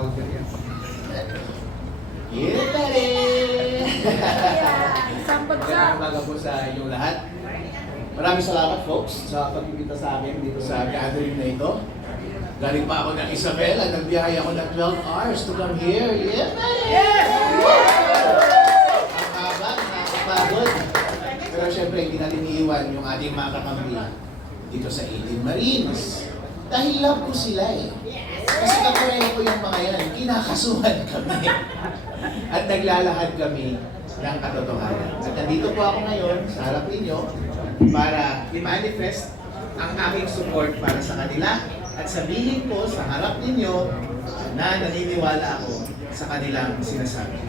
louder yan. Isang Magandang umaga po sa inyong lahat. Maraming salamat folks sa pagkikita sa amin dito sa gathering na ito. Galing pa ako ng Isabela, nagbiyahe ako ng 12 hours to come here. Yeah, ang haba, nakakapagod. Pero syempre, hindi natin iiwan yung ating mga kakampi dito sa 18 Marines. Dahil love ko sila eh. Kasi kapareho ko yung mga yan, kinakasuhan kami. At naglalahad kami ng katotohanan. At nandito po ako ngayon sa harap ninyo para i-manifest ang aking support para sa kanila at sabihin ko sa harap ninyo na naniniwala ako sa kanilang sinasabi.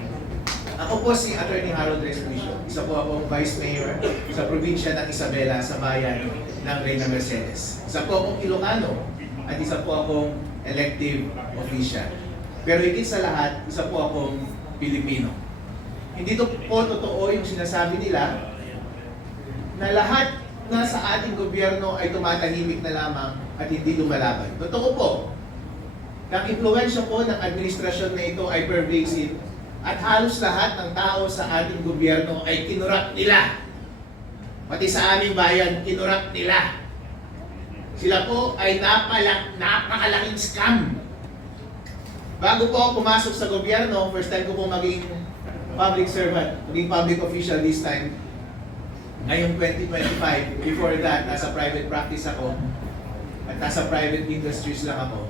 Ako po si Attorney Harold Respucio. Isa po akong Vice Mayor sa probinsya ng Isabela sa bayan ng Reyna Mercedes. Isa po akong Ilocano at isa po akong elective official. Pero higit sa lahat, isa po akong Pilipino. Hindi po totoo yung sinasabi nila na lahat na sa ating gobyerno ay tumatahimik na lamang at hindi lumalaban. Totoo po. Ang impluwensya po ng administrasyon na ito ay pervasive at halos lahat ng tao sa ating gobyerno ay kinurak nila. Pati sa aming bayan, kinurak nila. Sila po ay napakalaking scam. Bago po ako pumasok sa gobyerno, first time ko po maging public servant, maging public official this time. Ngayong 2025, before that, nasa private practice ako at nasa private industries lang ako.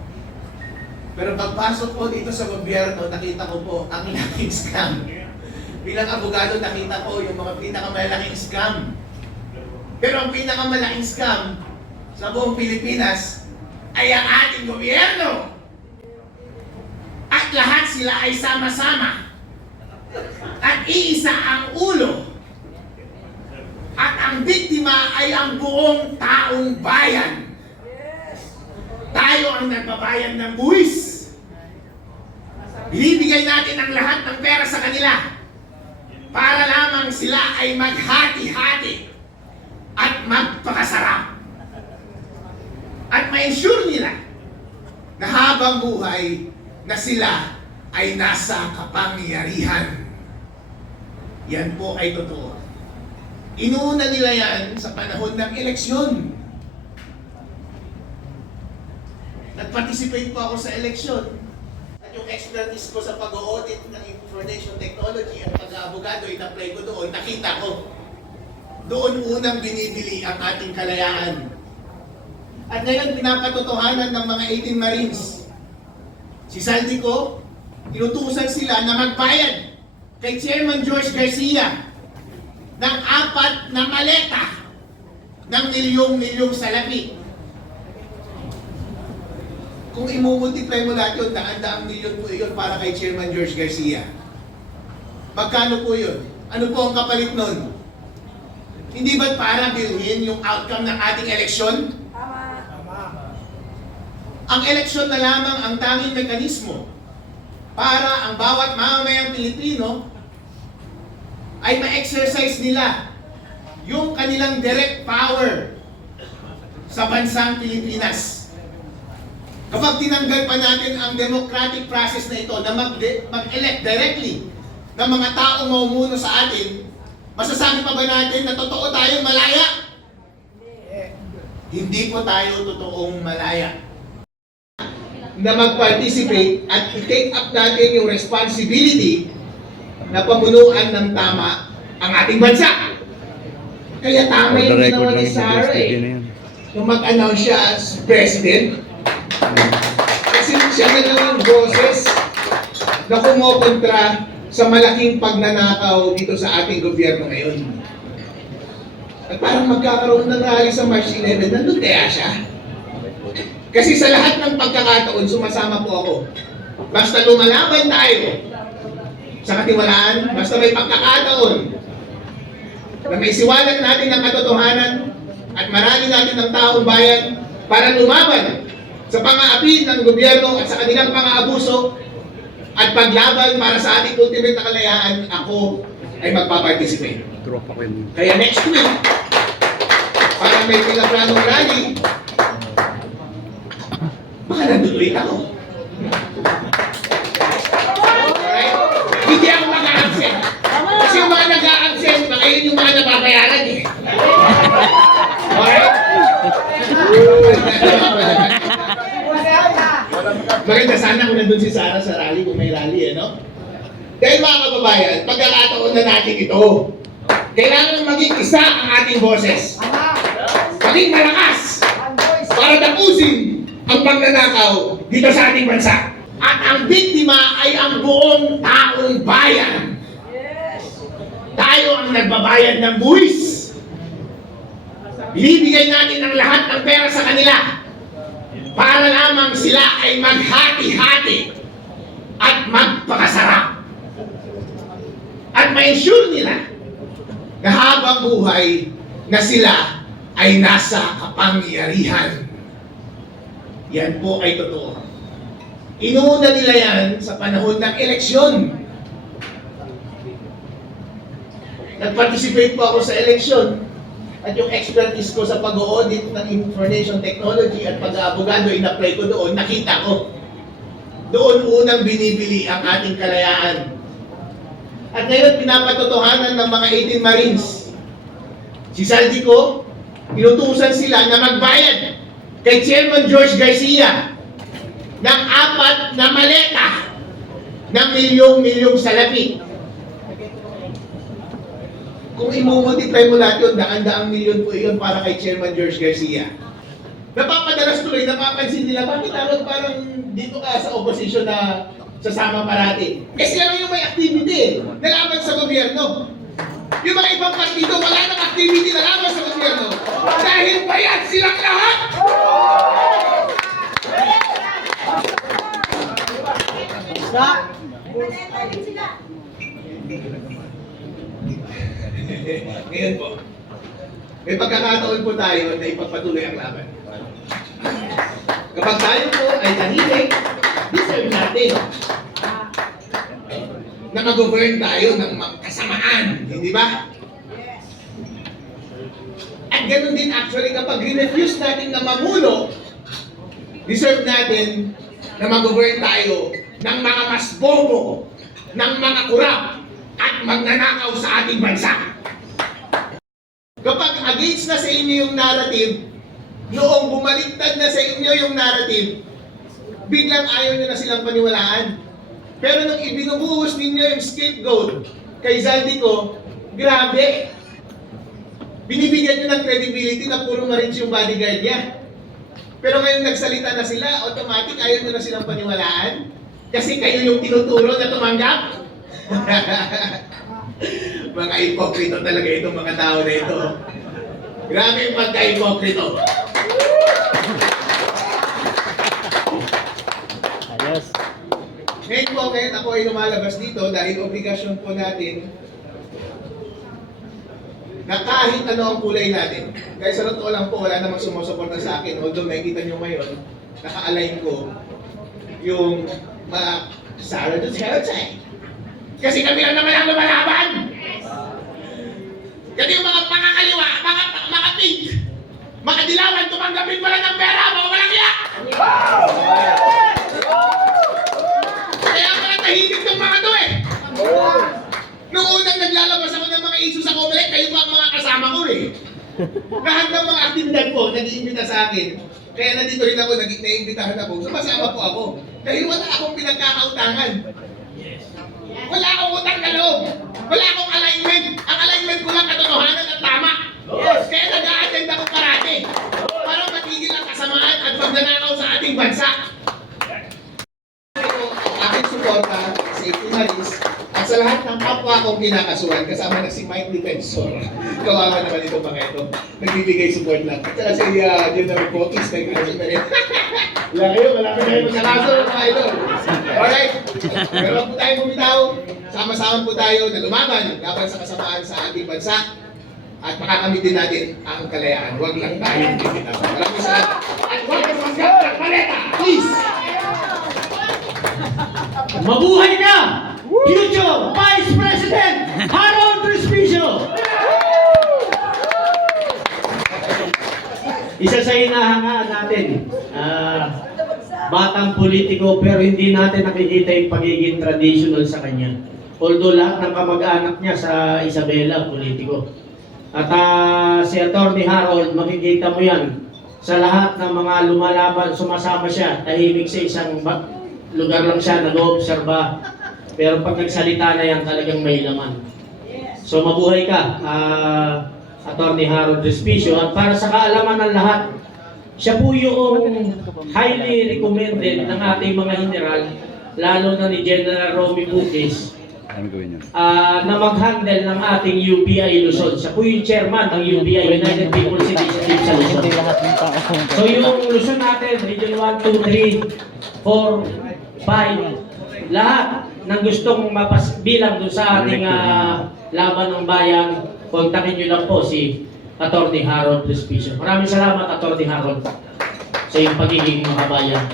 Pero pagpasok ko dito sa gobyerno, nakita ko po ang laking scam. Bilang abogado, nakita ko yung mga pinakamalaking scam. Pero ang pinakamalaking scam sa buong Pilipinas ay ang ating gobyerno. At lahat sila ay sama-sama. At iisa ang ulo. At ang biktima ay ang buong taong bayan. Tayo ang nagbabayad ng buwis. Binibigay natin ang lahat ng pera sa kanila para lamang sila ay maghati-hati at magpakasarap. At ma-ensure nila na habang buhay na sila ay nasa kapangyarihan. Yan po ay totoo. Inuuna nila yan sa panahon ng eleksyon. Nag-participate po ako sa eleksyon. At yung expertise ko sa pag-audit ng information technology at pag-aabogado, in-apply ko doon, nakita ko. Doon unang binibili ang ating kalayaan. At ngayon, pinapatotohanan ng mga 18 Marines. Si Saldico, tinutusan sila na magbayad kay Chairman George Garcia ng 4 na maleta ng milyong-milyong salapi. Kung imumultiply mo lahat yun, daan-daang milyon po yun para kay Chairman George Garcia. Magkano po yun? Ano po ang kapalit nun? Hindi ba para bilhin yung outcome ng ating eleksyon? Ang eleksyon na lamang ang tanging mekanismo para ang bawat mamamayang Pilipino ay ma-exercise nila yung kanilang direct power sa bansang Pilipinas. Kapag tinanggal pa natin ang democratic process na ito na mag-elect directly ng mga taong mamumuno sa atin, masasabi pa ba natin na totoo tayong malaya? Hindi po tayo totoong malaya. Na mag-participate at i-take up natin yung responsibility na pamunuan ng tama ang ating bansa. Kaya tama yung ginawa ni Sarah nung mag-announce siya as president. Kasi siya na lang ang boses na kumokontra sa malaking pagnanakaw dito sa ating gobyerno ngayon. At parang magkakaroon ng rally sa March 11, nandun kaya siya? Kasi sa lahat ng pagkakataon, sumasama po ako. Basta lumalaban tayo sa katiwalaan, basta may pagkakataon na may siwalat natin ng katotohanan at marami natin ng taong bayan para lumaban sa pang-aapi ng gobyerno at sa kanilang pang-aabuso at paglaban para sa ating ultimate na kalayaan, ako ay magpa-participate. Kaya next week, para may pinaplanong rally, baka nandun ulit ako. napapayaran eh. Alright? Maganda sana kung nandun si Sarah sa rally, kung may rally no? Dahil mga kababayan, pagkakataon na natin ito, kailangan maging isa ang ating boses. Maging malakas para tapusin ang pagnanakaw dito sa ating bansa. At ang biktima ay ang buong taong bayan. Tayo ang nagbabayad ng buwis. Binibigay natin ang lahat ng pera sa kanila para lamang sila ay maghati-hati at magpakasarap. At ma-ensure nila na habang buhay na sila ay nasa kapangyarihan. Yan po ay totoo. Inuuna nila yan sa panahon ng eleksyon. Nag-participate po ako sa eleksyon at yung expertise ko sa pag-audit ng information technology at pag-aabogado, in-apply ko doon, nakita ko. Doon unang binibili ang ating kalayaan. At ngayon, pinapatotohanan ng mga 18 Marines. Si Saldico, inutusan sila na magbayad kay Chairman George Garcia ng 4 na maleta ng milyong-milyong salapi. Kung i-multiply mo lahat yun, daan-daang milyon po yun para kay Chairman George Garcia. Napapadalas tuloy, napapansin nila, bakit parang dito ka sa opposition na sasama parati? Eh sila lang yung may activity nalaman sa gobyerno. Yung mga ibang partido, wala nang activity nalaman sa gobyerno. Dahil bayad silang lahat! Ngayon po, may pagkakataon po tayo na ipagpatuloy ang laban. Kapag tayo po ay tahimik, deserve natin na mag-govern tayo ng kasamaan, hindi ba? At ganun din actually kapag refuse natin na mamuno, deserve natin na mag-govern tayo ng mga mas bobo, ng mga kurap, at magnanakaw sa ating bansa. Kapag against na sa inyo yung narrative, noong bumaliktad na sa inyo yung narrative, biglang ayaw nyo na silang paniwalaan. Pero nung ibinubuhos ninyo yung scapegoat kay Zaldico, grabe! Binibigyan nyo ng credibility na puro Marines yung bodyguard niya. Pero ngayon nagsalita na sila, automatic ayaw nyo na silang paniwalaan. Kasi kayo yung tinuturo na tumanggap. Mga hipokrito talaga itong mga tao na ito. Grabe yung pagka-hipokrito. Ayos. Ngayon ako ay lumalabas dito dahil obligasyon po natin na kahit ano ang kulay natin. Kaya sa totoo lang po, wala namang sumusuporta sa akin. Although nakikita nyo ngayon, naka-align ko yung mga Sarah Duterte. Kasi kami lang naman ang lumalaban. Kasi yung mga kaliwa, mga pink, mga dilawan, tumanggapin pala ng pera, mga walang iya! Kaya pala tahimik ng mga to eh. Noong unang naglalabas ako ng mga issue sa Comelec, kayo pa ang mga kasama ko eh. Lahat ng mga aktibidad po, nag-iimbita sa akin. Kaya nandito rin ako, naiimbitahan ako. Sumasama po ako. Dahil wala akong pinagkakautangan. Wala akong utang na loob. Wala akong alignment. Ang alignment ko lang katotohanan at tama. Kaya nag-a-attend ako parati. Para matigil ang kasamaan at pagnanakaw sa ating bansa. Aking suporta sa Marines at sa lahat ng kapwa kong kinakasuhan kasama na si Mike Defensor. Kawawa naman itong mga ito. Nagbibigay support lang. At saka si General Potis na yung na rin. Wala kayo magkakaso mga idol. Alright. Pero wag po tayo bumitaw. Sama-sama po tayo na lumaban laban sa kasamaan sa ating bansa. At makakamit din natin ang kalayaan. Huwag lang tayong bumitaw. Maraming salamat. At huwag ang manggap ng paleta. Please! Mabuhay na! Future Vice President Harold Respicio! Isa sa hinahangaan natin, batang politiko pero hindi natin nakikita yung pagiging traditional sa kanya. Although lahat ng kamag-anak niya sa Isabela, politiko. At si Atty. Harold, makikita mo yan sa lahat ng mga lumalaban, sumasama siya, tahimik sa isang lugar lang siya, nag-oobserba. Pero pag nagsalita na yan, talagang may laman. So mabuhay ka, Atty. Harold Respicio. At para sa kaalaman ng lahat, siya po yung highly recommended ng ating mga general, lalo na ni General Romy Buquis, na mag-handle ng ating UBI Luzon. Siya po yung chairman ng UBI, United People's Initiative sa Luzon. So yung Luzon natin, Region 1, 2, 3, 4, 5, lahat ng gustong mapasbilang doon sa ating laban ng bayan, kontakin nyo lang po si Atty. Harold Respicio. Maraming salamat, Atty. Harold, sa iyong pagiging makabayan.